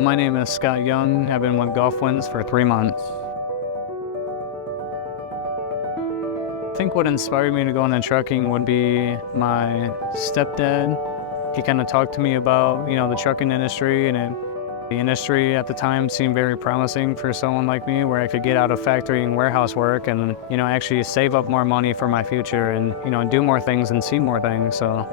My name is Scott Young. I've been with Golf Wins for 3 months. I think what inspired me to go into trucking would be my stepdad. He kind of talked to me about, the trucking industry, and the industry at the time seemed very promising for someone like me, where I could get out of factory and warehouse work and, actually save up more money for my future and, do more things and see more things. So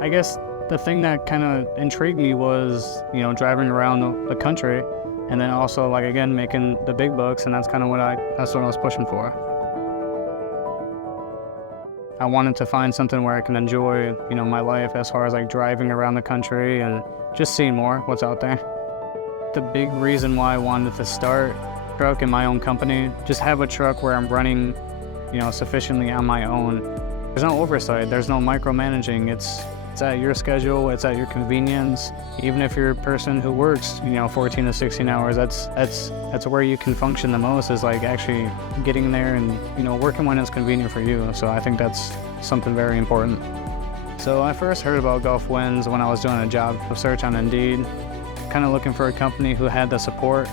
I guess the thing that kind of intrigued me was, driving around the country, and then also, again, making the big bucks, and that's kind of that's what I was pushing for. I wanted to find something where I can enjoy, my life as far as driving around the country and just seeing more what's out there. The big reason why I wanted to start a truck in my own company, just have a truck where I'm running, sufficiently on my own. There's no oversight, there's no micromanaging. It's at your schedule, it's at your convenience. Even if you're a person who works, 14 to 16 hours, that's where you can function the most, is actually getting there and, working when it's convenient for you. So I think that's something very important. So I first heard about Golf Wins when I was doing a job search on Indeed, kind of looking for a company who had the support,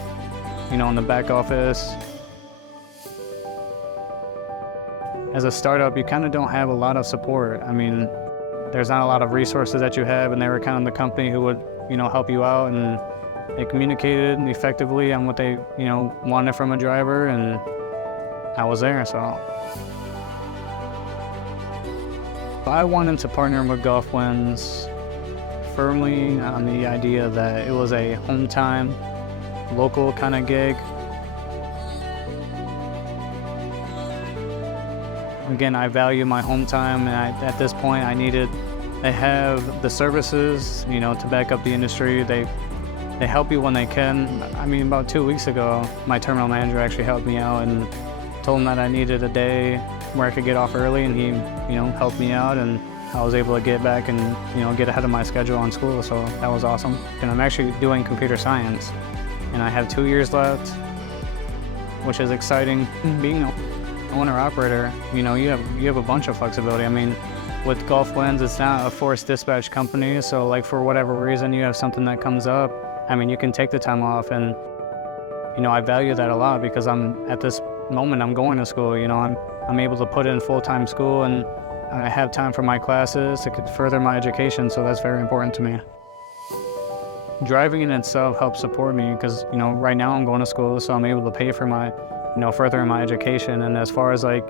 in the back office. As a startup, you kind of don't have a lot of support. There's not a lot of resources that you have, and they were kind of the company who would, help you out, and they communicated effectively on what they, wanted from a driver, and I was there, so. I wanted to partner with Golf Wins firmly on the idea that it was a home time, local kind of gig. Again, I value my home time, and at this point they have the services, to back up the industry. They help you when they can. About 2 weeks ago, my terminal manager actually helped me out and told him that I needed a day where I could get off early, and he, helped me out, and I was able to get back and, get ahead of my schedule on school, so that was awesome. And I'm actually doing computer science, and I have 2 years left, which is exciting. Being an owner operator, you have a bunch of flexibility. With Golf Wins, it's not a forced dispatch company, so for whatever reason you have something that comes up, you can take the time off, and I value that a lot, because at this moment I'm going to school. I'm able to put in full-time school, and I have time for my classes to further my education, so that's very important to me. Driving in itself helps support me, because right now I'm going to school, so I'm able to pay for my furthering my education. And as far as my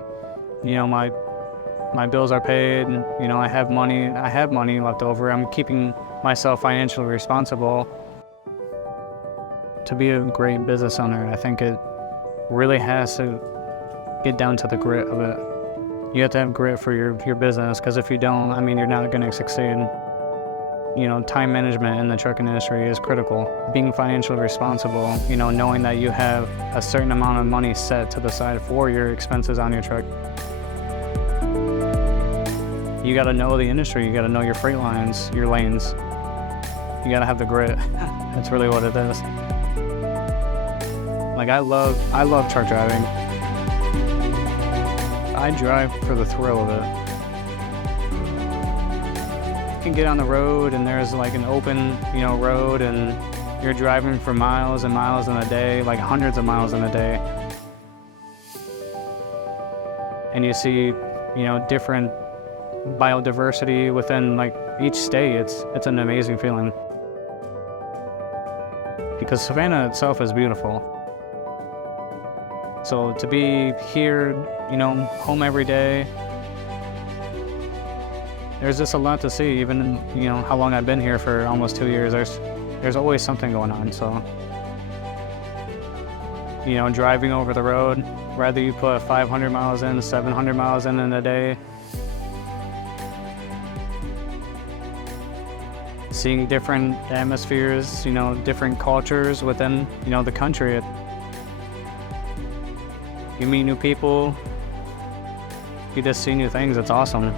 bills are paid, and I have money left over, I'm keeping myself financially responsible. To be a great business owner, I think it really has to get down to the grit of it. You have to have grit for your business, because if you don't, you're not going to succeed. Time management in the trucking industry is critical. Being financially responsible, knowing that you have a certain amount of money set to the side for your expenses on your truck. You got to know the industry, you got to know your freight lines, your lanes. You got to have the grit. That's really what it is. I love truck driving. I drive for the thrill of it. You can get on the road, and there's an open, road, and you're driving for miles and miles in a day, hundreds of miles in a day. And you see, different biodiversity within each state. It's an amazing feeling. Because Savannah itself is beautiful. So to be here, home every day, there's just a lot to see. Even how long I've been here, for almost 2 years, there's always something going on. So driving over the road, whether you put 500 miles in, 700 miles in a day, seeing different atmospheres, different cultures within the country. You meet new people, you just see new things. It's awesome.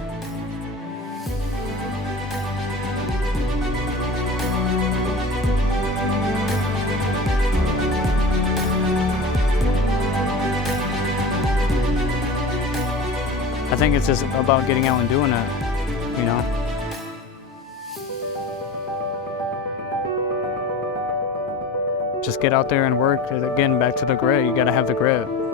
I think it's just about getting out and doing it, just get out there and work. Again, back to the grit. You got to have the grit.